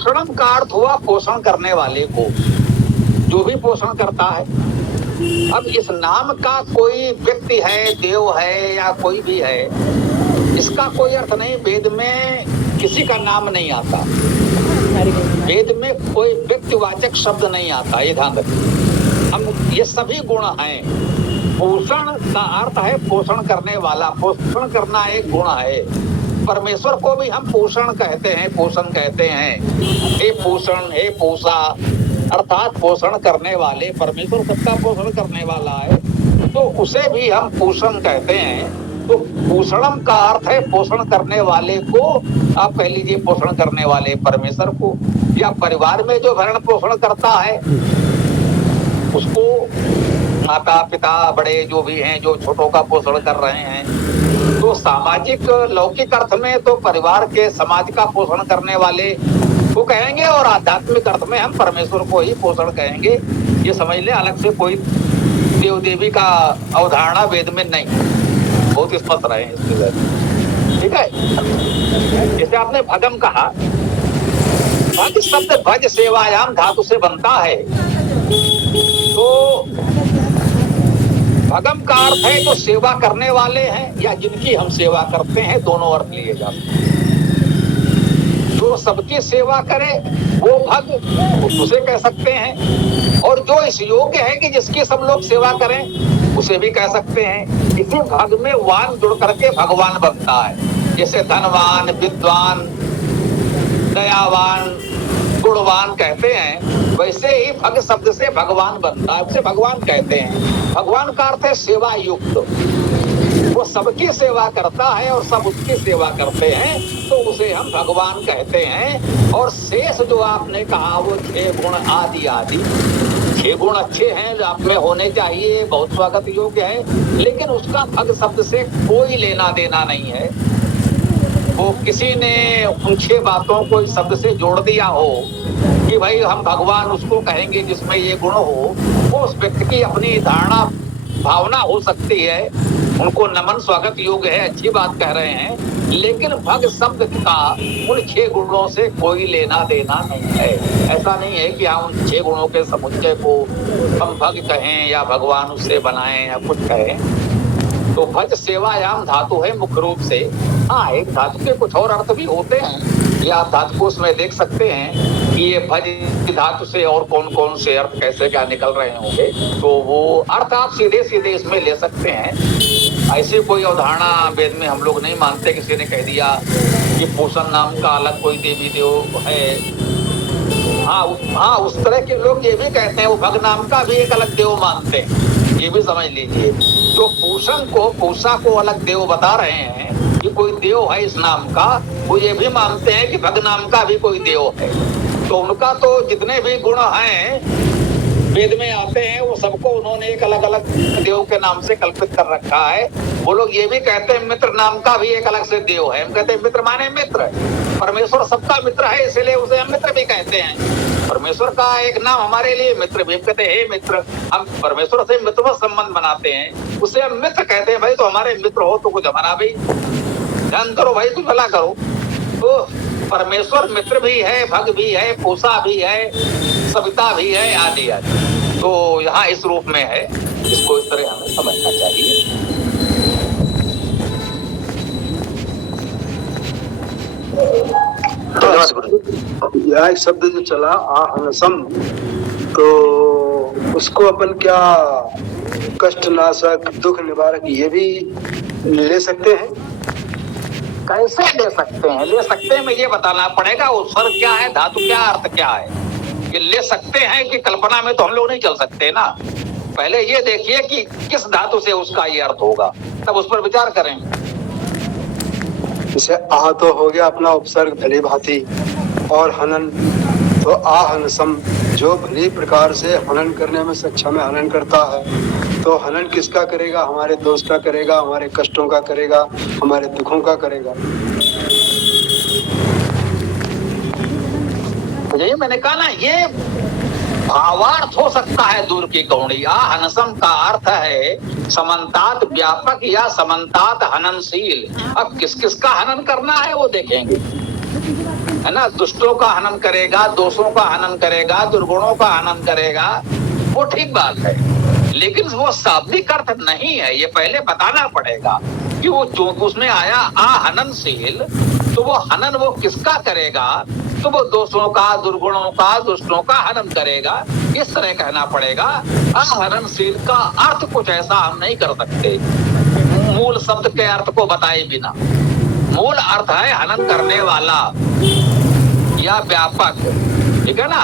पोषणम का अर्थ हुआ पोषण करने वाले को, जो भी पोषण करता है। अब इस नाम का कोई व्यक्ति है, देव है या कोई भी है, इसका कोई अर्थ नहीं। वेद में किसी का नाम नहीं आता, वेद में कोई व्यक्तिवाचक शब्द नहीं आता, ये ध्यान रखिए। हम ये सभी गुण हैं। पोषण का अर्थ है पोषण करने वाला, पोषण करना एक गुण है। परमेश्वर को भी हम पोषण कहते हैं, पोषण कहते हैं। हे पोषण, हे पोषा, अर्थात पोषण करने वाले। परमेश्वर सबका पोषण करने वाला है, तो उसे भी हम पोषण कहते हैं। तो पोषणम का अर्थ है पोषण करने वाले को। आप कह लीजिए पोषण करने वाले परमेश्वर को, या परिवार में जो भरण पोषण करता है उसको, माता पिता बड़े जो भी हैं, जो छोटों का पोषण कर रहे हैं। तो सामाजिक लौकिक अर्थ में तो परिवार के, समाज का पोषण करने वाले को कहेंगे, और आध्यात्मिक अर्थ में हम परमेश्वर को ही पोषण कहेंगे। ये समझ लें, अलग से कोई देव देवी का अवधारणा वेद में नहीं, बहुत स्पष्ट रहे इसके बारे। ठीक है। जैसे आपने भगम कहा, भज शब्द भज सेवायाम धातु से बनता है, तो भगम का अर्थ है जो सेवा करने वाले हैं या जिनकी हम सेवा करते हैं, दोनों अर्थ लिए जा सकते हैं। जो सबकी सेवा करे वो भग, उसे कह सकते हैं, और जो इस योग्य है कि जिसकी सब लोग सेवा करें, उसे भी कह सकते हैं। इसी भग में वान जुड़ करके भगवान बनता है। जैसे धनवान, विद्वान, दयावान, गुणवान कहते हैं, वैसे ही भग शब्द से भगवान बनता है, उसे भगवान कहते हैं। भगवान का अर्थ है सेवा युक्त। वो सबकी सेवा करता है और सब उसकी सेवा करते हैं, तो उसे हम भगवान कहते हैं। और शेष जो आपने कहा वो 6 गुण आदि आदि, 6 गुण अच्छे हैं, जो आप में होने चाहिए, बहुत स्वागत योग्य है, लेकिन उसका भग शब्द से कोई लेना देना नहीं है। वो किसी ने उन 6 बातों को इस शब्द से जोड़ दिया हो कि भाई हम भगवान उसको कहेंगे जिसमें ये गुण हो, वो उस व्यक्ति की अपनी धारणा भावना हो सकती है, उनको नमन स्वागत योग्य है, अच्छी बात कह रहे हैं, लेकिन भग शब्द का उन 6 गुणों से कोई लेना देना नहीं है। ऐसा नहीं है कि हम उन 6 गुणों के समुच्चय को हम भग कहें या भगवान उससे बनाएं या कुछ कहें। तो भज सेवायाम धातु है मुख्य रूप से। हाँ, एक धातु के कुछ और अर्थ भी होते हैं, या आप धातु कोश में देख सकते हैं कि ये भज धातु से और कौन कौन से अर्थ कैसे क्या निकल रहे होंगे, तो वो अर्थ आप सीधे सीधे इसमें ले सकते हैं। ऐसी कोई अवधारणा वेद में हम लोग नहीं मानते। किसी ने कह दिया कि पोषण नाम का अलग कोई देवी देव है, हाँ, उस तरह के लोग ये भी कहते हैं, वो भग नाम का भी एक अलग देव मानते हैं, ये भी समझ लीजिए। तो पोषण को, पोषा को अलग देव बता रहे हैं कि कोई देव है इस नाम का, वो ये भी मानते हैं कि भग नाम का भी कोई देव है। तो उनका तो जितने भी गुण हैं वेद में आते हैं, वो सबको उन्होंने एक अलग अलग देव के नाम से कल्पित कर रखा है। वो लोग ये भी कहते हैं मित्र नाम का भी एक अलग से देव है। हम कहते हैं मित्र माने मित्र, परमेश्वर सबका मित्र है, इसलिए उसे हम मित्र भी कहते हैं। परमेश्वर का एक नाम हमारे लिए मित्र भी, हम कहते हैं हे मित्र। हम परमेश्वर से मित्र संबंध बनाते हैं, उसे हम मित्र कहते हैं। भाई तो हमारे मित्र हो तो कुछ हमारा भी ध्यान करो, भाई तुम भला करो। तो परमेश्वर मित्र भी है, भग भी है, पोषा भी है, सविता भी है, आदि आदि। तो यहाँ इस रूप में है, इसको इस तरह हमें समझना चाहिए। यह एक शब्द जो चला आहनसम, तो उसको अपन क्या कष्टनाशक, दुख निवारक ये भी ले सकते हैं? कैसे ले सकते हैं? ले सकते हैं में ये बताना पड़ेगा स्वर क्या है, धातु क्या, अर्थ क्या है। ये ले सकते हैं कि कल्पना में तो हम लोग नहीं चल सकते ना। पहले ये देखिए कि किस धातु से उसका ये अर्थ होगा, तब उस पर विचार करें। जैसे आह तो हो गया अपना उपसर्ग भली भांति, और हनन तो आहनसम, जो भली प्रकार से हनन करने में सक्षम है, हनन करता है। तो हनन किसका करेगा? हमारे दोष का करेगा, हमारे कष्टों का करेगा, हमारे दुखों का करेगा। ये मैंने कहा ना, ये भावार्थ हो सकता है दूर की कौड़ी। आहनसम का अर्थ है समन्तात व्यापक या समन्तात हननशील। अब किस किस का हनन करना है वो देखेंगे। है ना, दुष्टों का हनन करेगा, दोषों का हनन करेगा, दुर्गुणों का हनन करेगा, वो ठीक बात है, लेकिन वो शाब्दिक अर्थ नहीं है। ये पहले बताना पड़ेगा कि वो जो उसमें आया आहननशील, तो वो हनन वो किसका करेगा, तो वो दोषों का, दुर्गुणों का, दुष्टों का हनन करेगा, इस तरह कहना पड़ेगा। आहननशील का अर्थ कुछ ऐसा हम नहीं कर सकते मूल शब्द के अर्थ को बताए बिना। मूल अर्थ है हनन करने वाला या व्यापक, ठीक है ना।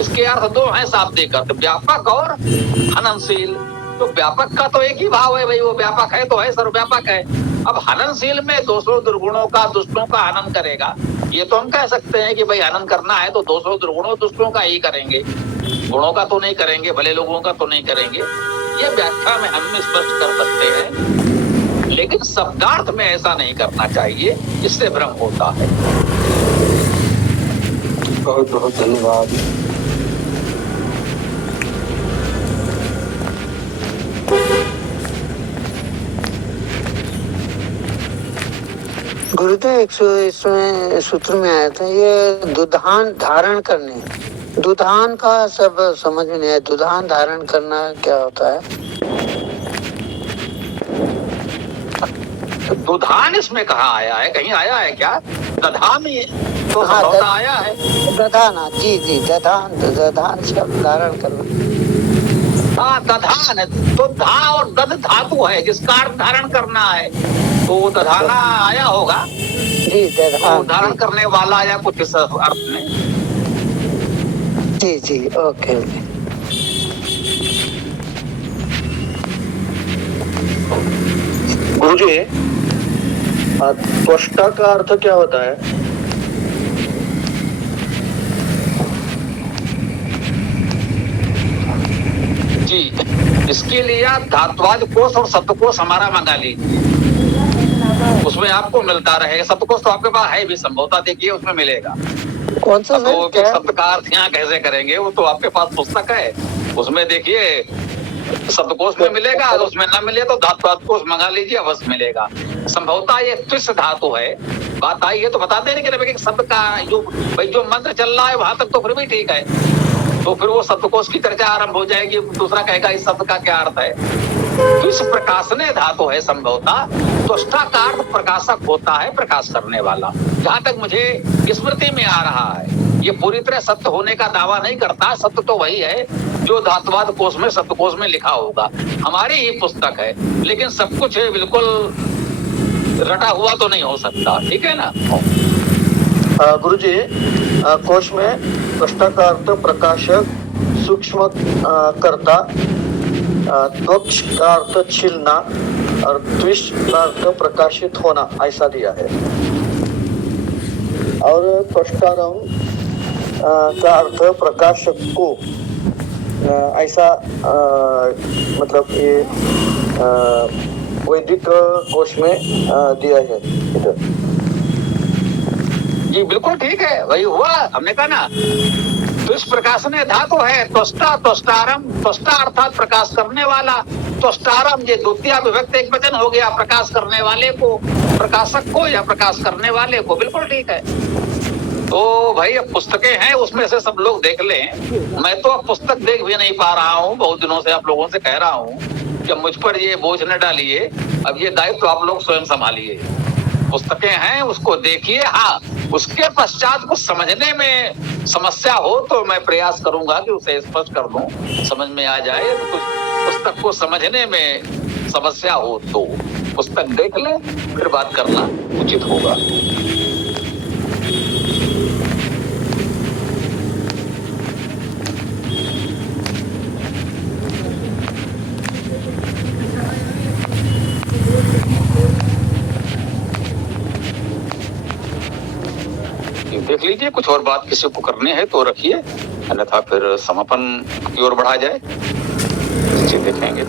इसके अर्थ दो हैं शाब्दिक अर्थ, व्यापक और हननशील। तो व्यापक का तो एक ही भाव है भाई, वो व्यापक है तो है, सर्वव्यापक है। अब हननशील में दोषों दुर्गुणों का, दुष्टों का हनन करेगा, ये तो हम कह सकते हैं कि भाई हनन करना है तो दोषों दुर्गुणों दुष्टों का ही करेंगे, गुणों का तो नहीं करेंगे, भले लोगों का तो नहीं करेंगे। ये व्याख्या में हम स्पष्ट कर सकते हैं, लेकिन शब्दार्थ में ऐसा नहीं करना चाहिए, इससे भ्रम होता है। बहुत बहुत धन्यवाद। गुरुदेव इसमें सूत्र में आया था ये दुधान धारण करने, दुधान का सब समझ में नहीं आया। दुधान धारण करना क्या होता है? दुधान इसमें कहाँ आया है, कहीं आया है क्या? दधान तो संभवतः आया है। दधान, जी जी, दधान, दधान शब्द धारण करना। हाँ, दधान तो धा और दध धातु है जिसका अर्थ धारण करना है, तो दधाना आया होगा जी, दधान, धारण करने वाला या कुछ इस अर्थ में। जी जी, ओके ओके। गुरुजी, त्वष्टा का अर्थ क्या होता है? जी, इसके लिए आप धात्वाद कोश और शब्दकोश हमारा मंगा लीजिए, उसमें आपको मिलता रहेगा। शब्दकोश तो आपके पास है भी संभवतः, देखिए उसमें मिलेगा। कौन सा तो शब्द का अर्थ यहाँ कैसे करेंगे, वो तो आपके पास पुस्तक है, उसमें देखिए शब्दकोश में मिलेगा, अगर उसमें ना मिले तो धात्वाद कोश मंगा लीजिए, अवश्य मिलेगा। संभवतः ये त्विष धातु है। बात आई है तो बता दें कि शब्द का जो भाई जो मंत्र चल रहा है वहां तक तो फिर भी ठीक है, तो फिर वो शब्दकोश की चर्चा आरंभ हो जाएगी, दूसरा कहेगा इस शब्द का क्या अर्थ है। त्विष प्रकाशने धातु है संभवतः, त्वष्टा का अर्थ प्रकाशक होता है, प्रकाश करने वाला। जहां तक मुझे स्मृति में आ रहा है, ये पूरी तरह सत्य होने का दावा नहीं करता, सत्य तो वही है जो धात्वाद कोश में, शब्दकोश में लिखा होगा, हमारी ही पुस्तक है, लेकिन सब कुछ बिल्कुल रटा हुआ तो नहीं हो सकता, ठीक है ना। गुरुजी, कोश में त्वष्टा का अर्थ प्रकाशक, सूक्ष्म कर्ता, त्वक्ष का अर्थ छीलना और त्विष का अर्थ प्रकाशित होना, ऐसा दिया है। और त्वष्टारम का अर्थ प्रकाशक को, ऐसा मतलब ये वैदिक कोश में दिया है इधर। जी बिल्कुल ठीक है, वही हुआ, हमने कहा ना। त्विष प्रकाशन धातु है, त्वष्टा, त्वष्टारम, त्वष्टा अर्थात प्रकाश करने वाला, त्वष्टारम ये द्वितीय विभक्त एक वचन हो गया, प्रकाश करने वाले को, प्रकाशक को या प्रकाश करने वाले को, बिल्कुल ठीक है। तो भाई अब पुस्तकें हैं, उसमें से सब लोग देख लें। मैं तो अब पुस्तक देख भी नहीं पा रहा हूँ, बहुत दिनों से आप लोगों से कह रहा हूँ कि मुझ पर ये बोझ न डालिए, अब ये दायित्व आप लोग स्वयं संभालिए। पुस्तकें हैं, उसको देखिए। हाँ, उसके पश्चात कुछ समझने में समस्या हो तो मैं प्रयास करूंगा कि उसे स्पष्ट कर दूं, समझ में आ जाए। तो कुछ पुस्तक को समझने में समस्या हो तो पुस्तक देख ले, फिर बात करना उचित होगा। देख लीजिए, कुछ और बात किसी को करनी है तो रखिए, अन्यथा फिर समापन की ओर बढ़ा जाए, देखेंगे।